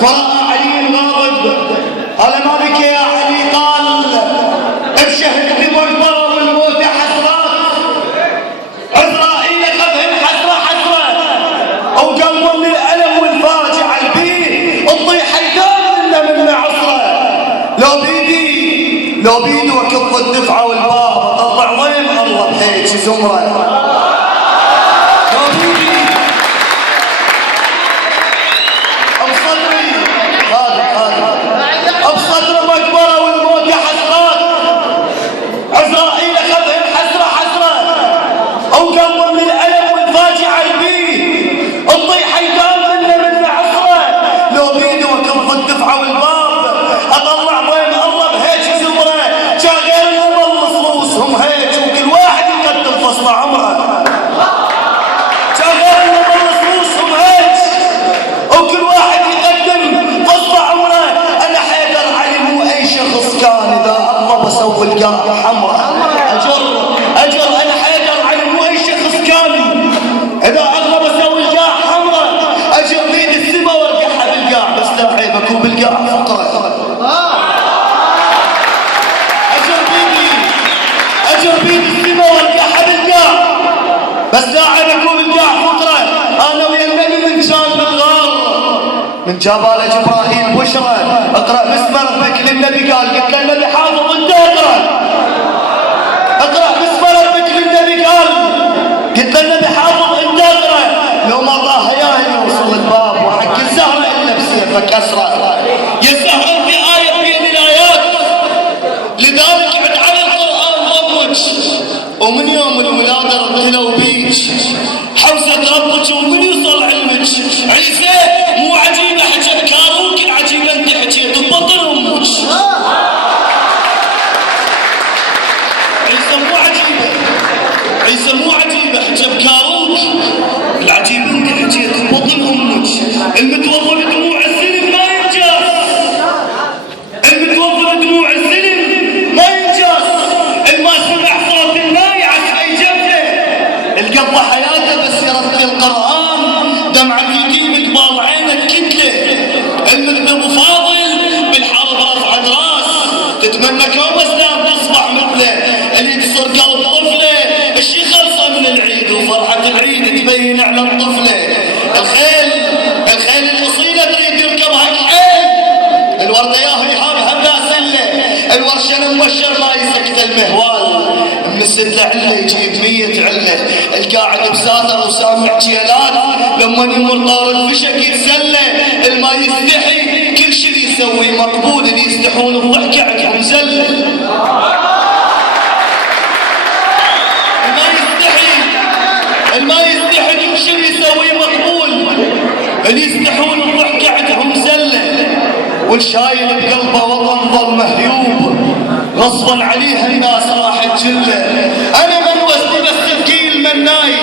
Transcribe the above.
فرأى علي الغاضب قال ما بك يا علي؟ قال ابشهد بمقبرة والموت حسرات، عزرائيل خذهن حسرة حسرة، أو قلب من الألم والفاجعة البيه الضيح حيتان منا عصرة. لو بيدي وكف الدفعة والباب أطلع ضيم الله بهيك زمرة. أجر أنا حيدر علي مو أي شخص كان إذا أغلب أسوي القاع حمراء، أجر بيد السما وارقعها بالقاع، بس لا عيب أكون بالقاع فقرة. أجر بيد السما وارقعها بالقاع، بس لا عيب أكون بالقاع فقرة. أنا ويا النبي من شان بالغار من جبال جبرائيل بشرى، اقرأ باسم ربك للنبي قال، قلت له النبي حافظ انت اقرأ باسم ربك للنبي قال، قلت له النبي حافظ انت اقرأ. لو ما ضاها ياهل يوصل الباب وحق الزهرة الا بسيفك اسرع. يا زهرة في آية بين الآيات لذلك عد على القرآن ضمك، ومن يوم الولادة ربنا بيك حوزة ربك ومن يوصل علمك. عيسى مو عجيبة حجب كاروك، العجيبة انت حجيت ببطن امك. عيسى مو عجيبة حجب كاروك، العجيبة انت حجيت ببطن امك. المتوضى بدموع السلم ما ينجاز، المتوضى بدموع السلم ما ينجاز. الما سمع صوت الناي عسى جبله، القضى حياته بس يرتل القرآن، دمعة في جيبك بال عينك كتله. المذنب فاضل بالحرب رفعت راس، تتمنى كوم اسلام تصبح مثله. اللي تصير قلب طفله الشي خلصه من العيد، وفرحة العيد تبين على الطفله. الخيل الاصيله تريد يركبها الحيل، الورده ياهي يهابها سله، الورشة الموشر ما يسكت المهوال. من الست عله يجيب 100 عله، القاعد بساتر وسامع جيلات، لما يمر طار الفشك يتسلى. الما يستحي كل شيء يسوي مقبول، اللي يستحون الضحكة عندهم زله. الما يستحي كل شيء يسوي مقبول، اللي يستحون الضحكة عندهم زله. والشايل بقلبه وطن ظل مهيوب، غصبا عليها الناس راحت جله. انا من وسط بس الثقيل مناي،